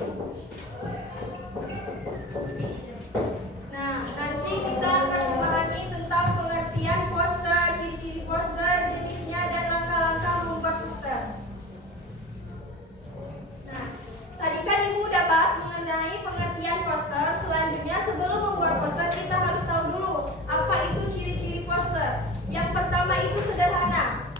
Nah, nanti kita akan memahami tentang pengertian poster, ciri-ciri poster, jenisnya, dan langkah-langkah membuat poster. Nah, tadi kan Ibu udah bahas mengenai pengertian poster. Selanjutnya, sebelum membuat poster, kita harus tahu dulu apa itu ciri-ciri poster. Yang pertama itu sederhana.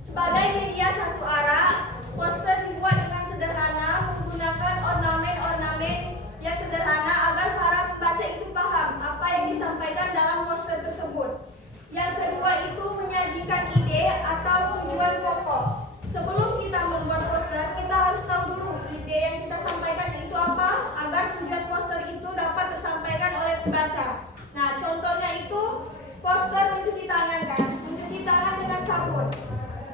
Sebagai media satu arah, poster dibuat dengan sederhana, menggunakan ornamen-ornamen yang sederhana agar para pembaca itu paham apa yang disampaikan dalam poster tersebut. Yang kedua itu menyajikan ide atau tujuan pokok. Sebelum kita membuat poster, kita harus tahu dulu ide yang kita sampaikan itu apa agar tujuan poster itu dapat tersampaikan oleh pembaca. Nah, contohnya itu poster mencuci tangan kan, mencuci tangan dengan sabun.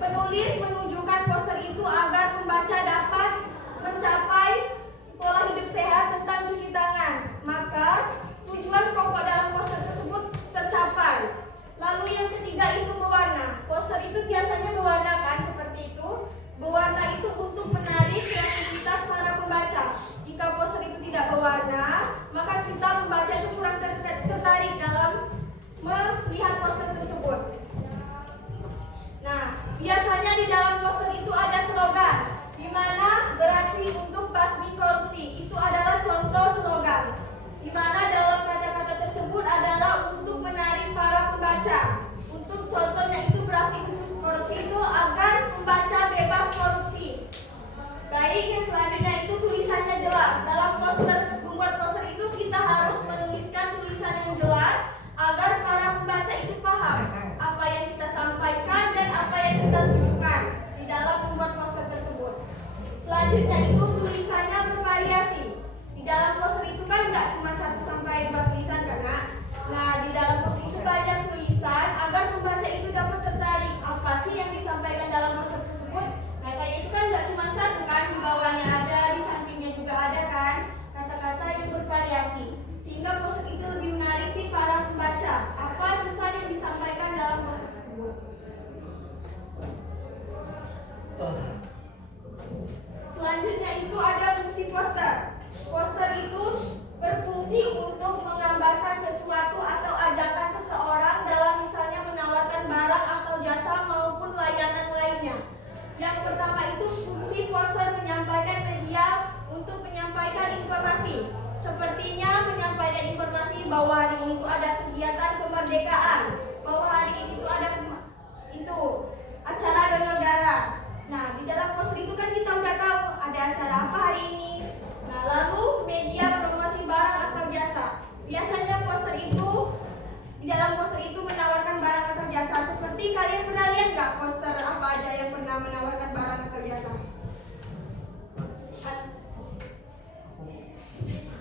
Penulis menunjukkan poster itu agar pembaca dapat mencapai pola hidup sehat tentang cuci tangan. Maka tujuan pokok dalam poster tersebut tercapai. Lalu yang ketiga itu berwarna. Poster itu biasanya berwarna kan, seperti itu. Berwarna itu untuk menarik kreativitas para pembaca. Jika poster itu tidak berwarna, maka kita membaca itu kurang tertarik dalam melihat poster tersebut. Nah, biasanya di dalam poster itu ada slogan, di mana beraksi untuk basmi korupsi. Itu adalah contoh slogan, di mana dalam kata-kata tersebut adalah untuk menarik para pembaca. Untuk contohnya itu beraksi untuk korupsi itu agar pembaca bebas korupsi. Baik, yang selanjutnya itu tulisannya jelas. Dalam membuat poster itu kita harus menuliskan tulisan yang jelas agar para pembaca itu paham apa yang kita sampaikan dan apa yang kita tunjukkan di dalam membuat poster tersebut. Selanjutnya itu tulisannya bervariasi. Di dalam poster itu kan nggak cuma 1 sampai 2 tulisan kan, Nak? Nah, di dalam poster itu banyak tulisan agar pembaca itu dapat tertarik apa sih yang disampaikan dalam poster tersebut. Nah, kayak itu kan nggak cuma 1 kan, di bawahnya ada, di sampingnya juga ada kan, kata-kata yang bervariasi. Sehingga poster itu lebih menarik sih para pembaca. Apa pesan yang disampaikan dalam poster tersebut? Selanjutnya itu ada fungsi poster. Poster itu berfungsi untuk menggambarkan sesuatu atau ajakan seseorang dalam misalnya menawarkan barang atau jasa maupun layanan lainnya. Yang pertama itu fungsi poster menyampaikan media untuk menyampaikan informasi. Sepertinya menyampaikan informasi bahwa hari ini itu ada kegiatan kemerdekaan, bahwa hari ini itu ada acara donor darah. Nah, di dalam poster itu kan kita udah tahu ada acara apa hari ini. Nah, lalu media promosi barang atau jasa. Biasanya poster itu di dalam poster itu menawarkan barang atau jasa. Seperti kalian pernah lihat nggak poster apa aja yang pernah menawarkan barang atau jasa?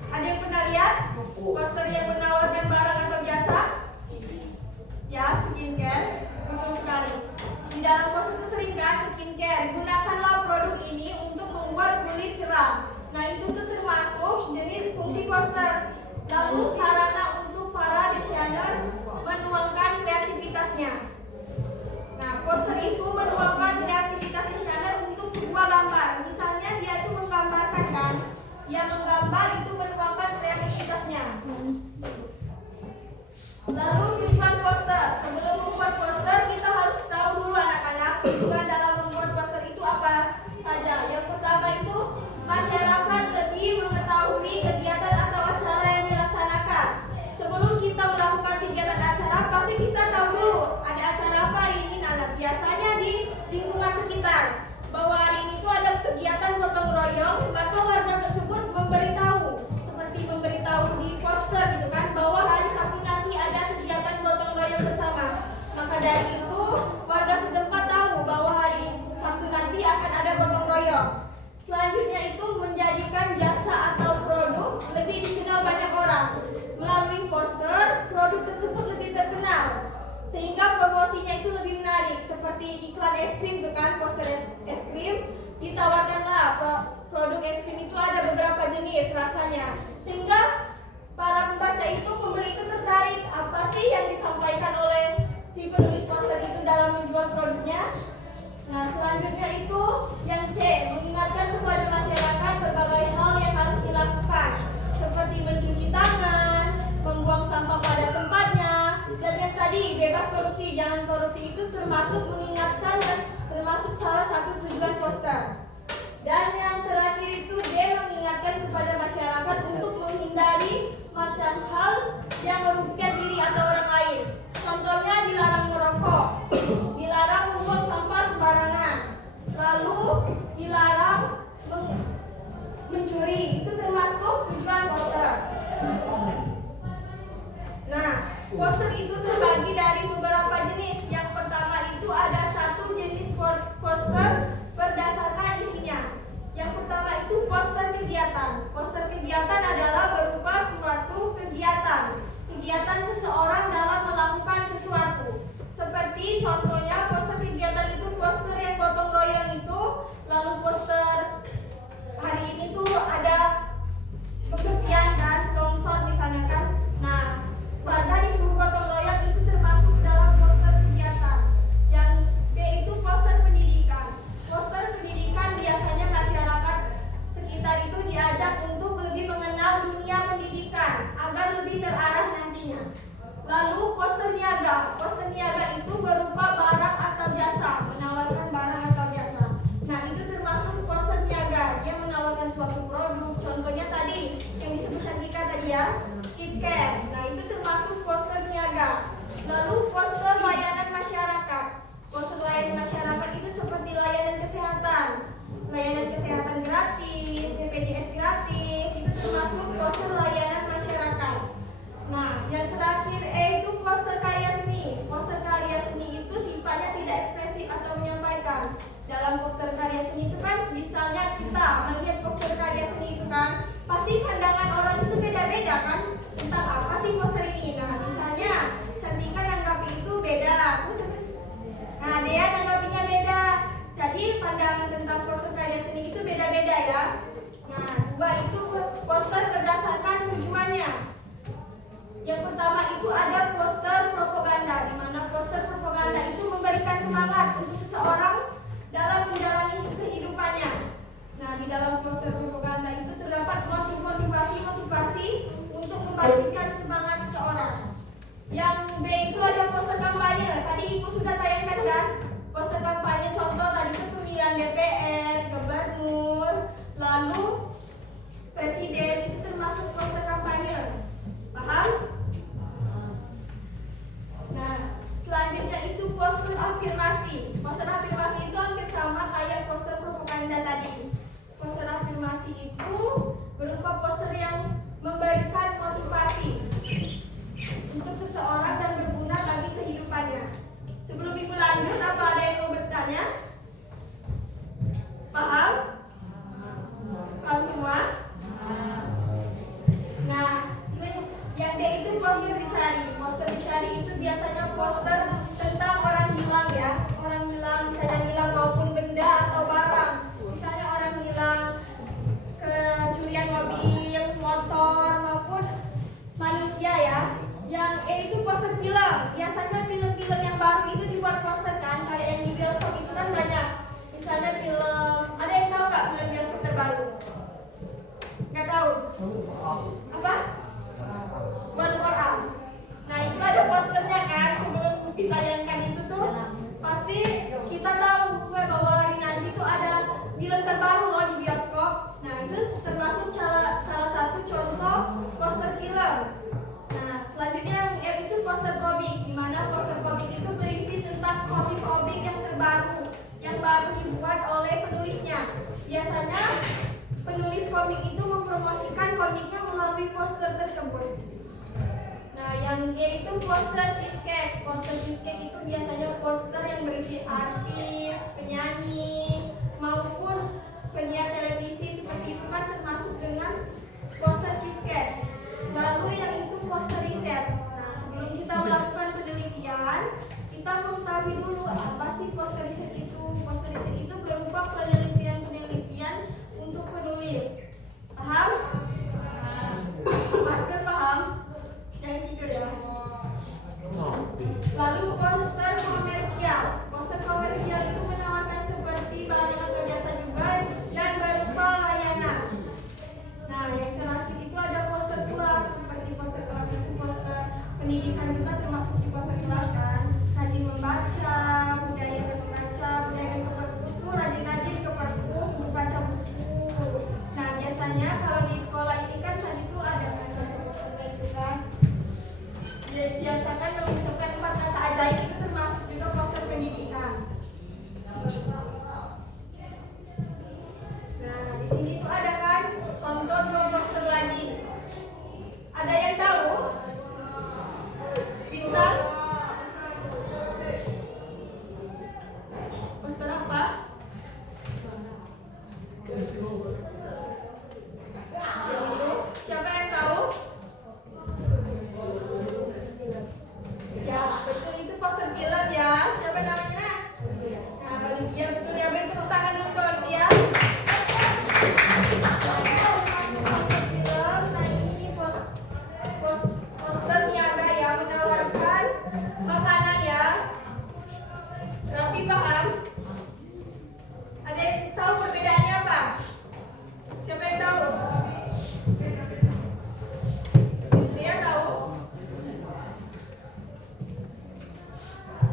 Ada yang pernah lihat poster yang menawarkan barang atau jasa? Ya, skincare. Betul sekali. Di dalam poster itu sering kan skincare. Gunakanlah produk ini untuk membuat kulit cerah. Nah, itu tuh termasuk jenis fungsi poster. Lalu sarana untuk para desainer menuangkan kreativitasnya. Nah, poster itu menuangkan kreativitas desainer untuk sebuah gambar. Misalnya dia itu menggambarkan kan, yang menggambar itu menuangkan kreativitasnya. Lalu tujuan poster. Sebelum membuat poster kita harus tahu dulu anak-anak tujuan dalam membuat poster itu apa saja. Yang pertama itu masyarakat lebih mengetahui kegiatan atau acara yang dilaksanakan. Sebelum kita melakukan kegiatan acara pasti kita tahu dulu ada acara apa hari ini. Nah, biasanya di lingkungan sekitar bahwa hari ini itu ada kegiatan gotong royong, maka warga tersebut memberitahu, seperti memberitahu di poster gitu kan, bahwa hari Sabtu nanti ada kegiatan gotong royong bersama. Maka dari itu warga setempat tahu bahwa hari Sabtu nanti akan ada gotong royong. Selanjutnya itu menjadikan jasa atau produk lebih dikenal banyak orang. Melalui poster, produk tersebut lebih terkenal sehingga promosinya itu lebih menarik. Seperti iklan es krim itu kan, poster es krim, ditawarkanlah produk es krim itu ada beberapa jenis rasanya, sehingga para pembaca itu, pembeli itu tertarik apa sih yang disampaikan oleh si penulis poster itu dalam menjual produknya. Nah, selanjutnya itu yang C, mengingatkan kepada masyarakat berbagai hal yang harus macam hal yang merugikan diri atau orang lain. Contohnya dilarang merokok, dilarang membuang sampah sembarangan, lalu dilarang mencuri. Itu termasuk tujuan poster. Nah, poster itu terbagi dari beberapa jenis. Yang pertama itu ada satu jenis poster berdasarkan isinya. Yang pertama itu poster kegiatan. Poster kegiatan adalah berupa suatu kegiatan seseorang dalam melakukan sesuatu. Seperti contohnya poster kegiatan itu poster yang gotong royong itu, lalu poster hari ini tuh ada kebersihan dan longsor misalnya kan. Nah, warga disuruh gotong royong itu termasuk dalam poster kegiatan. Yang B itu poster pendidikan. Poster pendidikan biasanya masyarakat sekitar itu diajak untuk lebih mengenal dunia pendidikan agar lebih terarah nantinya. Lalu poster niaga. Poster niaga itu berupa barang atau jasa, menawarkan barang atau jasa. Nah, itu termasuk poster niaga. Dia menawarkan suatu produk. Contohnya tadi yang disebutkan Kika tadi ya, KitKat. Nah, itu termasuk poster niaga. Lalu poster layanan masyarakat. Poster layanan masyarakat itu seperti layanan kesehatan gratis, BPJS gratis. Itu termasuk poster layanan masyarakat. Nah, yang terakhir itu poster karya seni. Poster karya seni itu sifatnya tidak ekspresif atau menyampaikan. Dalam poster karya seni itu kan, misalnya kita melihat poster karya seni itu kan, pasti pandangan orang itu beda-beda kan, tentang apa sih poster ini. Nah, misalnya Cantika nanggapi itu beda, terus nah dia nanggapinya beda. Jadi pandangan tentang poster karya seni itu beda-beda ya. Nah, dua itu poster berdasarkan tujuannya. Yang pertama itu ada poster propaganda, di mana poster propaganda itu memberikan semangat untuk seseorang dalam menjalani kehidupannya. Nah, di dalam poster propaganda itu terdapat motivasi untuk membangkitkan semangat seseorang. Yang B itu ada poster kampanye. Tadi Ibu sudah tayangkan kan? Poster kampanye contoh tadi itu pemilihan DPR, gubernur, lalu presiden, itu termasuk poster kampanye. Paham? Nah, selanjutnya itu poster afirmasi. Poster afirmasi itu hampir sama kayak poster propaganda tadi. Poster afirmasi itu berupa poster yang memberikan motivasi untuk seseorang dan berguna bagi kehidupannya. Sebelum Ibu lanjut, apa ada yang mau bertanya? Paham? Paham semua? Nah, yang D itu poster dicari. Poster dicari itu biasanya poster tentang orang hilang ya. Orang hilang, misalnya hilang maupun benda atau barang. Misalnya orang hilang kecurian mobil, motor maupun manusia ya. Yang E itu poster film. Biasanya film-film yang baru itu dibuat poster kan. Kayak yang di bioskop itu kan banyak. Misalnya film, ada yang tahu nggak film bioskop terbaru? Nggak tahu? Apa? One More All. Nah, itu ada posternya kan. Sebelum ditayangkan itu tuh pasti kita tahu bahwa hari nanti itu ada film terbaru loh di bioskop. Nah, itu termasuk salah satu contoh poster film. Nah, selanjutnya yang itu poster komik, di mana poster komik itu berisi tentang komik-komik yang baru dibuat oleh penulisnya. Biasanya penulis komik itu mempromosikan komiknya melalui poster tersebut. Nah, yang G itu poster cheesecake. Poster cheesecake itu biasanya poster yang berisi artis, penyanyi, maupun penyiar televisi seperti itu kan termasuk dengan poster cheesecake. Lalu yang itu poster riset. Nah, sebelum kita melakukan penelitian, kita mengetahui dulu apa sih poster riset itu. Poster riset itu berupa penelitian untuk penulis. Paham? Marker paham? Jangan tidur ya. Lalu poster komersial. Poster komersial itu menawarkan seperti barang atau jasa juga dan berupa Siapa yang tahu? Ya, betul itu poster film ya. Siapa namanya? Nah, Olivia betul ya. Beri tepuk tangan dulu ke Olivia. Poster film. Nah, ini poster niaga ya, menawarkan makanan ya. Rapi paham? Ada yang tahu perbedaannya apa? Siapa yang tahu? Dia tahu?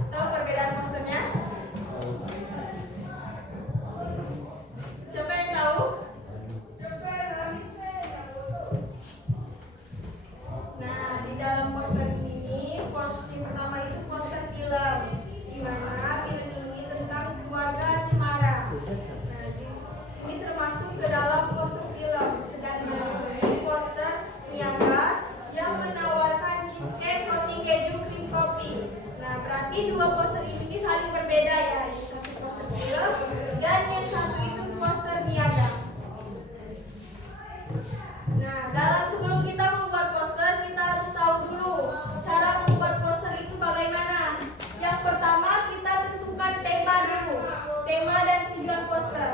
Tahu perbedaan posternya? Siapa yang tahu? Nah, di dalam poster ini, poster pertama itu poster film, di mana film ini tentang keluarga Cemara. Nah, ini termasuk ke dalam poster film. Sedangkan ini poster niaga yang menawarkan cheesecake, roti keju, krim kopi. Nah, berarti dua poster ini saling berbeda ya. Yang satu poster film dan yang satu itu poster niaga. Nah, sebelum kita membuat poster, kita harus tahu dulu cara membuat poster itu bagaimana. Yang pertama, kita tentukan tema dulu, tema dan tujuan poster.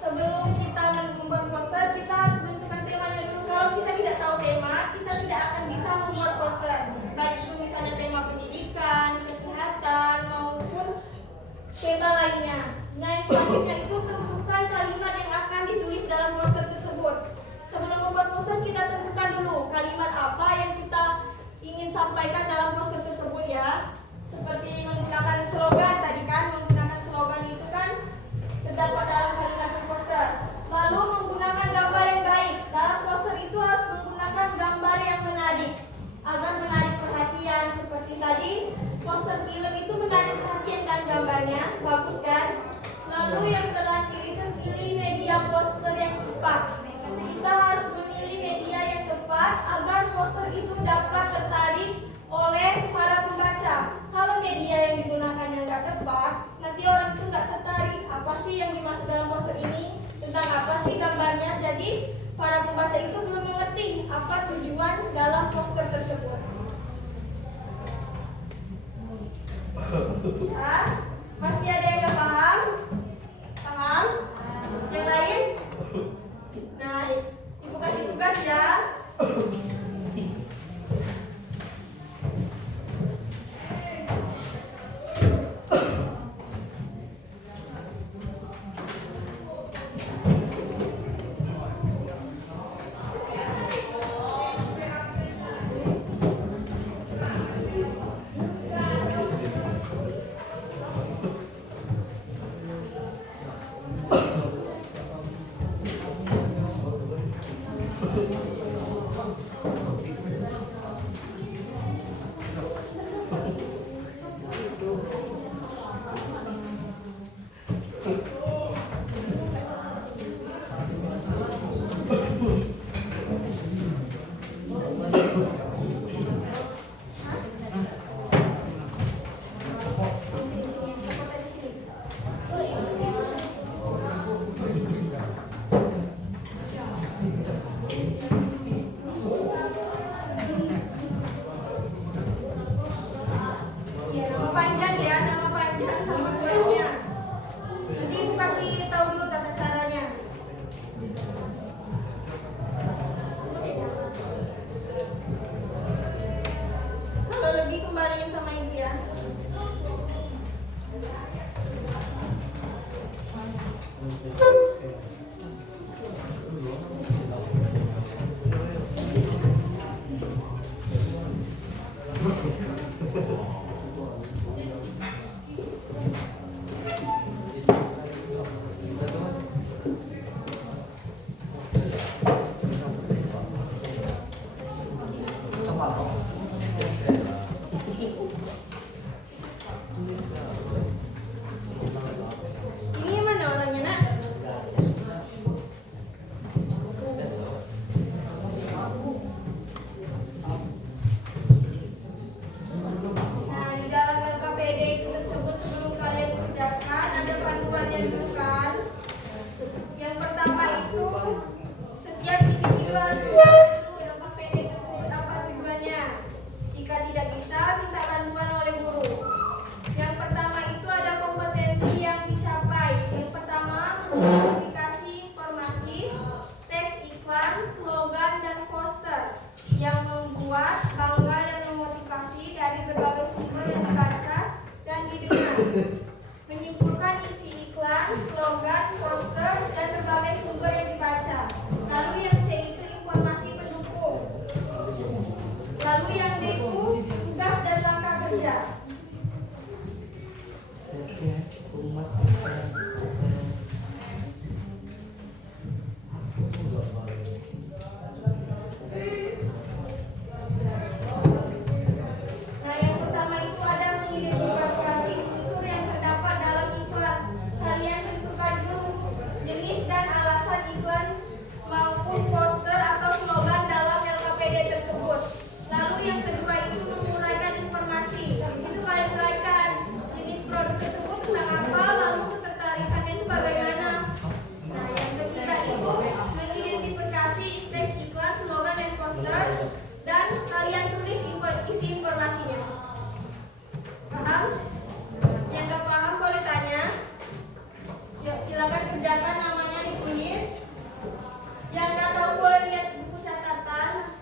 Sebelum kita membuat poster, kita harus menentukan temanya dulu. Kalau kita tidak tahu tema, kita tidak akan bisa membuat poster. Baik itu misalnya tema pendidikan, kesehatan, maupun tema lainnya. Nah, yang selanjutnya itu tentukan kalimat yang akan ditulis dalam poster tersebut. Sebelum membuat poster, kita tentukan dulu kalimat apa yang kita ingin sampaikan dalam poster tersebut ya. Seperti menggunakan slogan tadi kan, menggunakan slogan itu kan terdapat dalam kalimat poster. Lalu menggunakan gambar yang baik. Dalam poster itu harus menggunakan gambar yang menarik agar menarik perhatian. Seperti tadi poster film itu menarik perhatian kan, gambarnya bagus kan. Lalu yang terakhir itu pilih media poster yang tepat. Kita harus memilih media yang tepat agar poster itu dapat tertarik oleh para pembaca. Kalau media yang digunakan yang nggak tepat, nanti orang itu nggak tertarik. Apa sih yang dimaksud dalam poster ini? Tentang apa sih gambarnya? Jadi para pembaca itu belum mengerti apa tujuan dalam poster tersebut. Nah, masih ada yang nggak paham? Paham? Yang lain? Nah, ibu kasih tugas ya. individu harus mengetahui dulu dampak PD tersebut apa tujuannya. Jika tidak bisa, minta bantuan oleh guru. Yang pertama itu ada kompetensi yang dicapai. Yang pertama, mengidentifikasi informasi, teks iklan, slogan, dan poster yang membuat bangga dan memotivasi dari berbagai sumber yang dibaca dan didengar. Menyimpulkan isi iklan, slogan, poster, dan berbagai sumber yang dibaca. Lalu yang C itu informasi pendukung. Lalu yang D itu tugas dan langkah kerja. Nah, yang pertama itu ada mengidentifikasi unsur yang terdapat dalam iklan. Kalian tentukan dulu jenis dan alasan iklan maupun poster atau slogan dalam LKPD tersebut. Lalu yang kedua itu menguraikan informasi. Di situ kalian uraikan jenis produk tersebut tentang apa, lalu ketertarikannya itu bagaimana. Nah, yang ketiga itu mengidentifikasi teks iklan, slogan, dan poster, dan kalian tulis isi informasinya. Paham? Yang gak paham boleh tanya. Yuk, silakan kerjakan, namanya ditulis. Yang gak tahu boleh lihat buku catatan.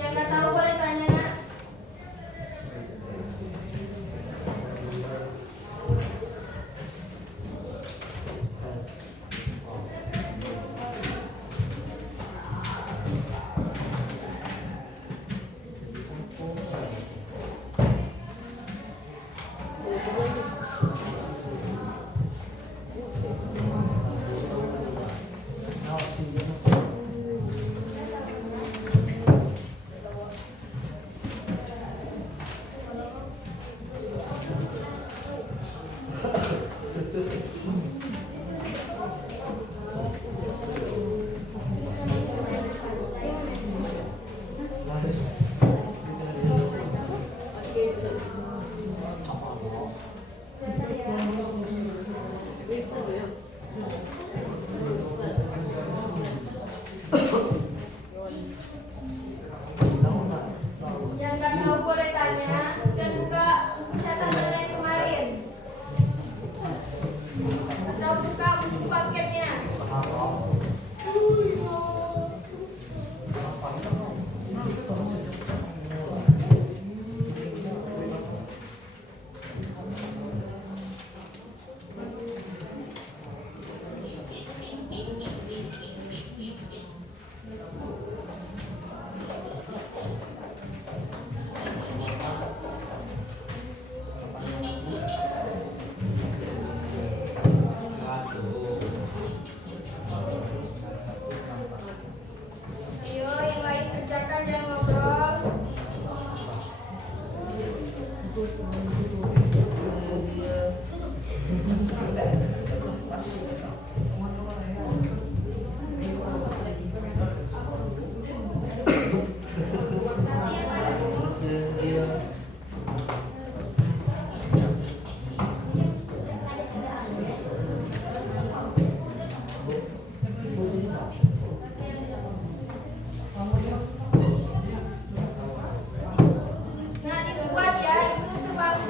Yang nggak tahu boleh tanya, Nak. Yang nggak tahu boleh tanya dan buka buku catatan yang kemarin. Atau buka buku paketnya. Ayo, yang lain kerjakan, jangan ngobrol. Nah, dibuat ya, itu termasuk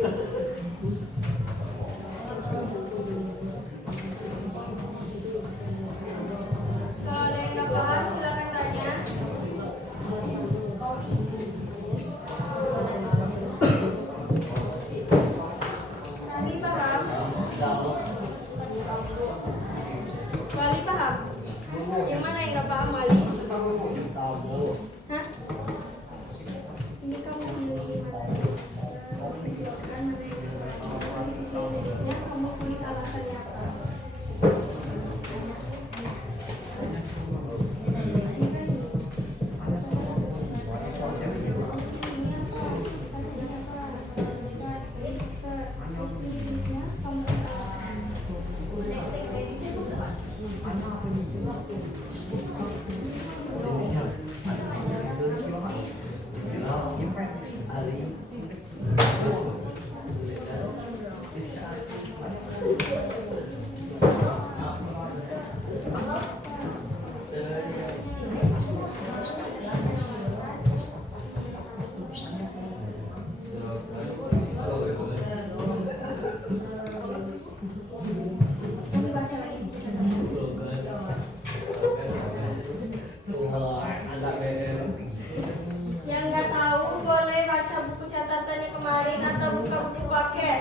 Kalau ada yang nggak paham, silakan tanya. Kami paham? Wali paham? Yang mana yang nggak paham, Wali? Hah? Ini kamu pilih mana yang tulisnya, kamu tulis alasannya apa? Yang nggak tahu boleh baca buku catatannya kemarin atau buka buku paket.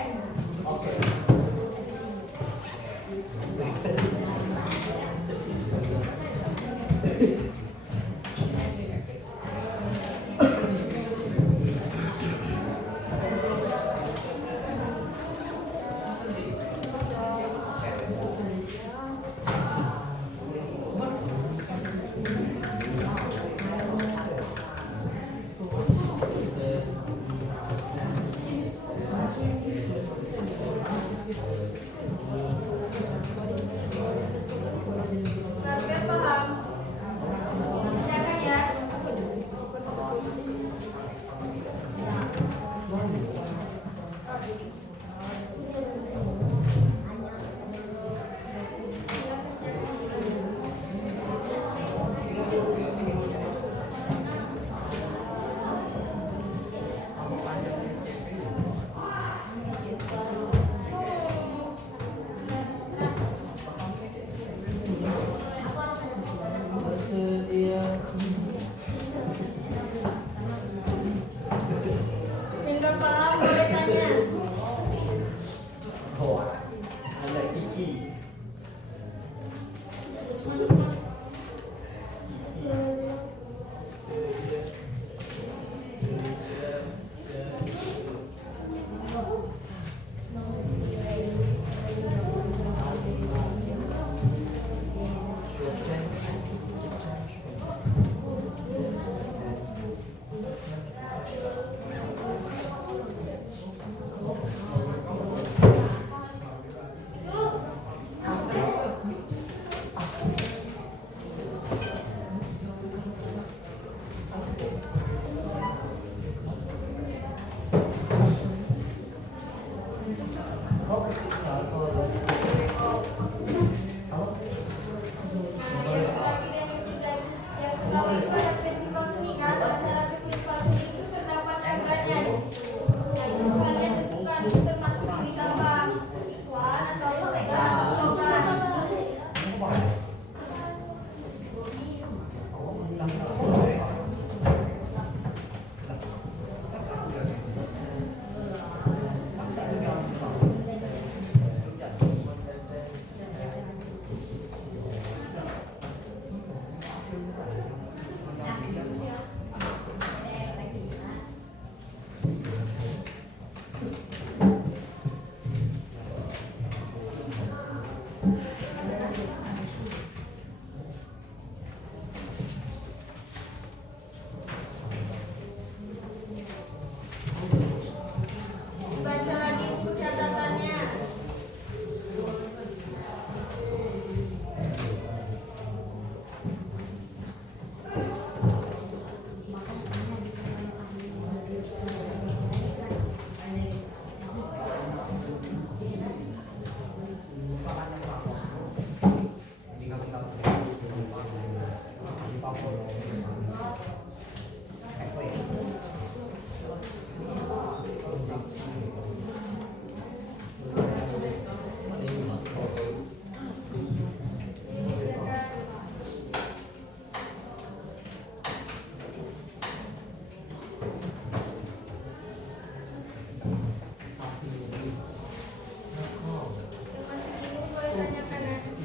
boleh tanyakan nanti.